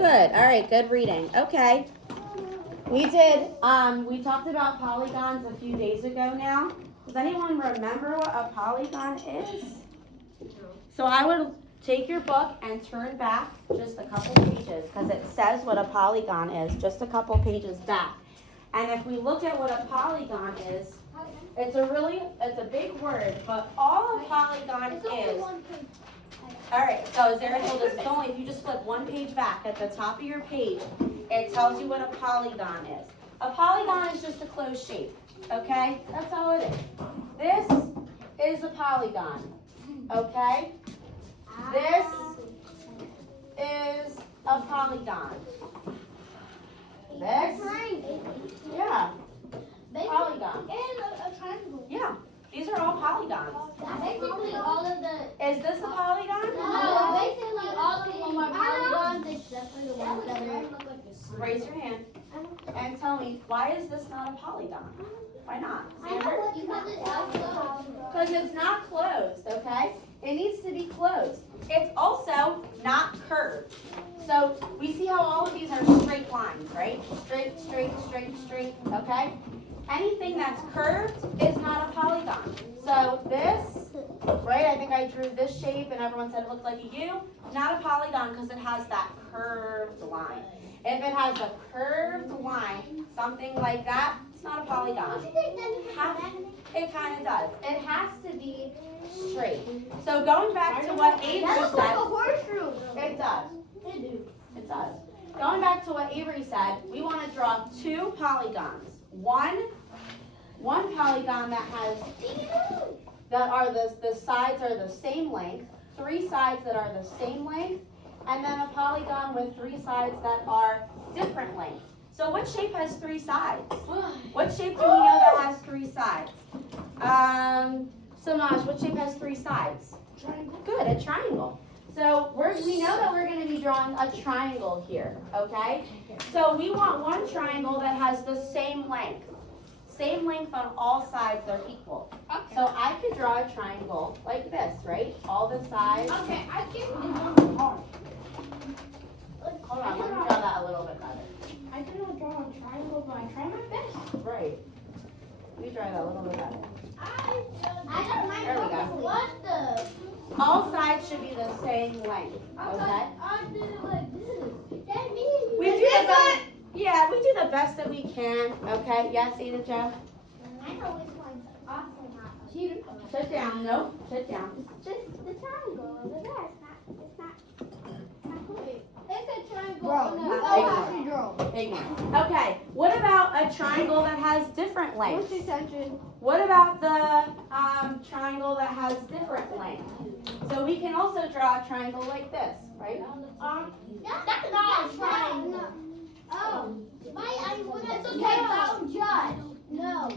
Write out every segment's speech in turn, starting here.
Good. All right. Good reading. Okay. We talked about polygons a few days ago now. Does anyone remember what a polygon is? So I would take your book and turn back just a couple pages because it says what a polygon is, just a couple pages back. And if we look at what a polygon is, it's a big word, but all a polygon is. All right, so it's only if you just flip one page back at the top of your page, it tells you what a polygon is. A polygon is just a closed shape, okay? That's all it is. This is a polygon, okay? This is a polygon. This, yeah, polygon. And a triangle. Yeah, these are all polygons. Basically, all of the. Is this a polygon? No, basically, all of them are polygons except for the ones that are. Raise your hand and tell me, why is this not a polygon? Why not? Because it's not closed, okay? It needs to be closed. It's also not curved. So we see how all of these are straight lines, right? Straight, straight, straight, straight, okay? Anything that's curved is not a polygon. So this, right, I think I drew this shape and everyone said it looked like a U. Not a polygon because it has that curved line. If it has a curved line, something like that, it's not a polygon. It kind of does. It has to be straight. So going back to what Avery That looks said. like a horseshoe. It does. It does. Going back to what Avery said, we want to draw two polygons. One polygon that are the sides are the same length, three sides that are the same length, and then a polygon with three sides that are different length. So what shape has three sides? What shape do we know that has three sides? Samaj, what shape has three sides? Triangle. Good, a triangle. So we know that we're going to be drawing a triangle here, okay? So we want one triangle that has the same length. Same length on all sides, they're equal. Okay. So I could draw a triangle like this, right? All the sides. Okay, I can. Hold on, let me draw that a little bit better. I cannot draw a triangle, but I try my best. Right. Let me draw that a little bit better. I got my There we go. What the? All sides should be the same length, okay? I did it like this. That We do the best. Yeah, we do the best that we can, okay? Yes, Ada Jo? I know which one's awesome. Sit down. Nope, sit down. Just the triangle over there. It's not good. It's a triangle. Bro, No, Ignorant. Okay, what about a triangle that has different lengths? What's extension? What about the triangle that has different lengths? So we can also draw a triangle like this, right? That's not a triangle. Oh, it's okay. Judge. No.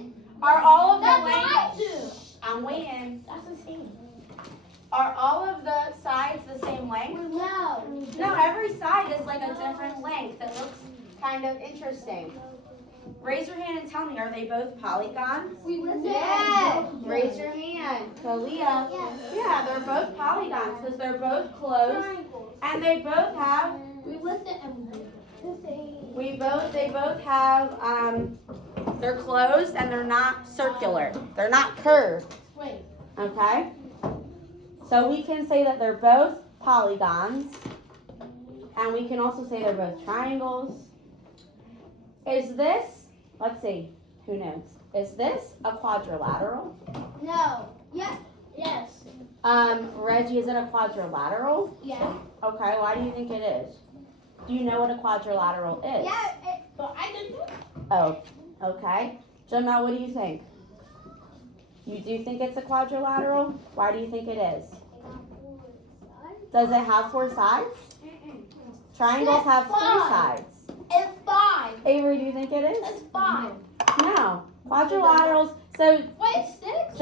Are all of the That's lengths? I'm waiting. That's the same. Are all of the sides the same length? No. No, every side is like a different length. It looks kind of interesting. Raise your hand and tell me, are they both polygons? Yes. Raise your hand. Kalia. Yeah, they're both polygons because they're both closed and they both have. They both have. They're closed and they're not circular. They're not curved. Wait. Okay. So we can say that they're both polygons, and we can also say they're both triangles. Is this? Let's see. Who knows? Is this a quadrilateral? No. Yeah. Yes. Reggie, is it a quadrilateral? Yeah. Okay, why do you think it is? Do you know what a quadrilateral is? Yeah, but I didn't. Oh, okay. Jamal, what do you think? You do think it's a quadrilateral? Why do you think it is? Does it have four sides? Triangles have three sides. It's 5. Avery, do you think it is? It's 5. No. Quadrilaterals. So Wait, 6?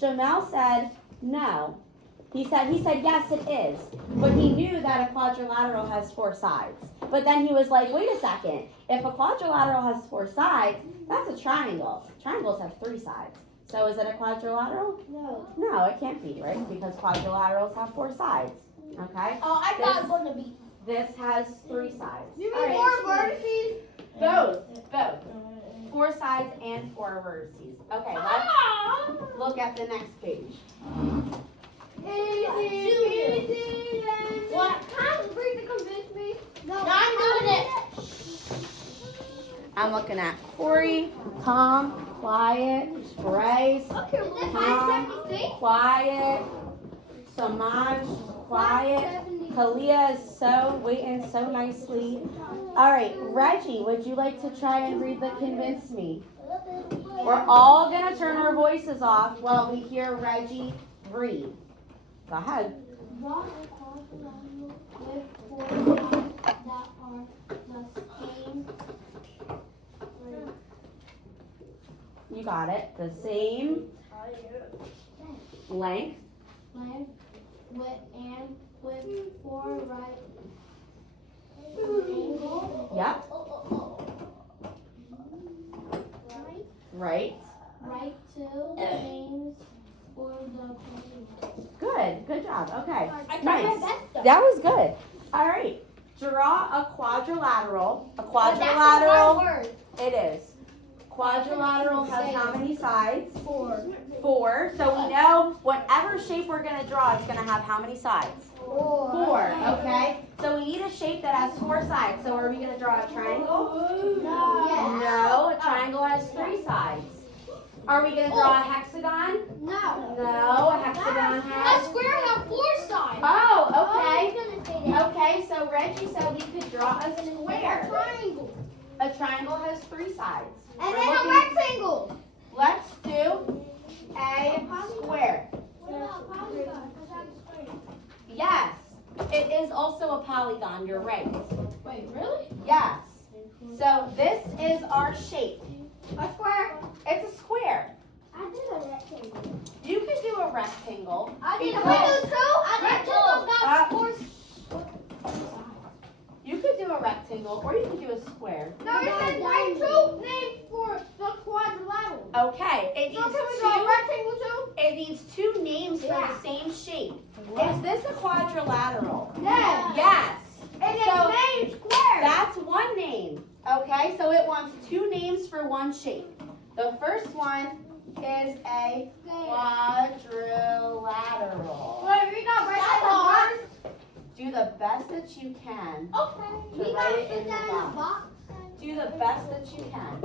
Jamal said no. He said yes it is. But he knew that a quadrilateral has four sides. But then he was like, wait a second. If a quadrilateral has four sides, that's a triangle. Triangles have three sides. So is it a quadrilateral? No. No, it can't be, right? Because quadrilaterals have four sides. Okay? Oh, I thought it was going to be. This has 3 sides. You All mean right. 4 vertices? Both. 4 sides and 4 vertices. Okay, let's look at the next page. What? Can you read to convince me? No, I'm doing it. I'm looking at Corey, calm, quiet, Bryce, Okay, is it calm, 576? quiet, Samaj, quiet. Kalia is waiting so nicely. All right, Reggie, would you like to try and read the convince me? We're all gonna turn our voices off while we hear Reggie read. Go ahead. Draw a quadrilateral with 4 sides that are the same. You got it. The same length. With 4 right angle. Yep. Right. Right 2 names for the polygon. Good job. Okay. I tried Nice. my best though. That was good. All right. Draw a quadrilateral. A quadrilateral. It is. Quadrilateral has how many sides? 4. 4. So we know whatever shape we're going to draw is going to have how many sides? 4. Okay. So we need a shape that has 4 sides. So are we going to draw a triangle? No. No. A triangle has 3 sides. Are we going to draw a hexagon? No. No. A hexagon A has. square has 4 sides. Oh, okay. Okay. Okay. So Reggie said we could draw a square. Triangle. A triangle has 3 sides. And We're then a looking- rectangle. Let's do a square. Yes, it is also a polygon. You're right. Wait, really? Yes. So this is our shape. A square. It's a square. I did a rectangle. You could do a rectangle. I did a because- rectangle got 4 You could do a rectangle or you could do a square. No, it says write 2 names for the quadrilateral. Okay. It So needs can we draw a two. rectangle too? It needs 2 names for Yeah. the same shape. Is this a quadrilateral? Yeah. Yes. And it's So- named square. That's one name. Okay, so it wants 2 names for one shape. The first one is a quadrilateral. Wait, we got rectangle. Do the best that you can. Okay. To write it in the box. Do the best that you can.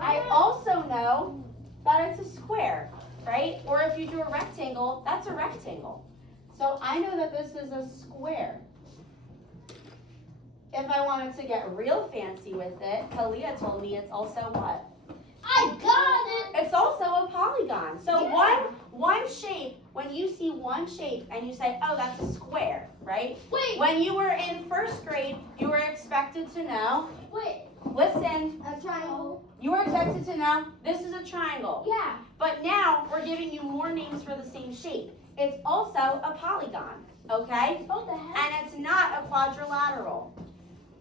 I also know that it's a square, right? Or if you do a rectangle, that's a rectangle. So I know that this is a square. If I wanted to get real fancy with it, Kalia told me it's also what? I got it. It's also a polygon. So Yeah. one shape, when you see one shape and you say, oh, that's a square, right? Wait. When you were in 1st grade, you were expected to know, Wait. listen, A triangle. you were expected to know this is a triangle. Yeah. But now we're giving you more names for the same shape. It's also a polygon, okay? What the heck? And it's not a quadrilateral.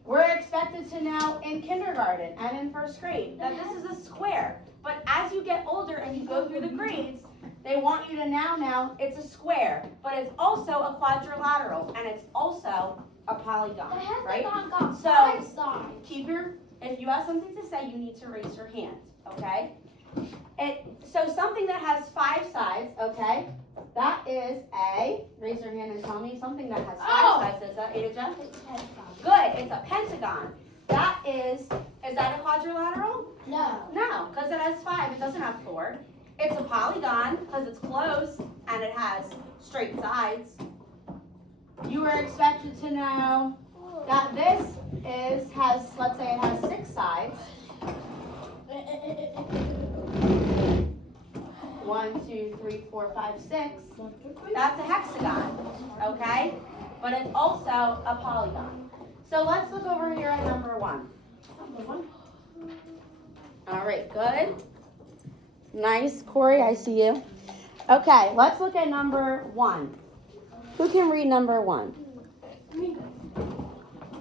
We're expected to know in kindergarten and in 1st grade that this is a square. But as you get older and you go through the grades, they want you to now know it's a square, but it's also a quadrilateral and it's also a polygon, The hexagon right? got So- 5 sides. If you have something to say, you need to raise your hand, okay? So something that has 5 sides, okay? That is raise your hand and tell me something that has 5 sides. Is that Ada? Good, it's a pentagon. Is that a quadrilateral? No. No, because it has 5, it doesn't have 4. It's a polygon because it's closed and it has straight sides. You were expected to know that this let's say it has 6 sides. 1, 2, 3, 4, 5, 6. That's a hexagon, okay? But it's also a polygon. So let's look over here at number 1. All right, good. Nice, Corey, I see you. Okay, let's look at number 1. Who can read number 1?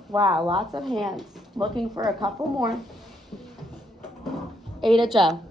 Wow, lots of hands. Looking for a couple more. Ada Jo.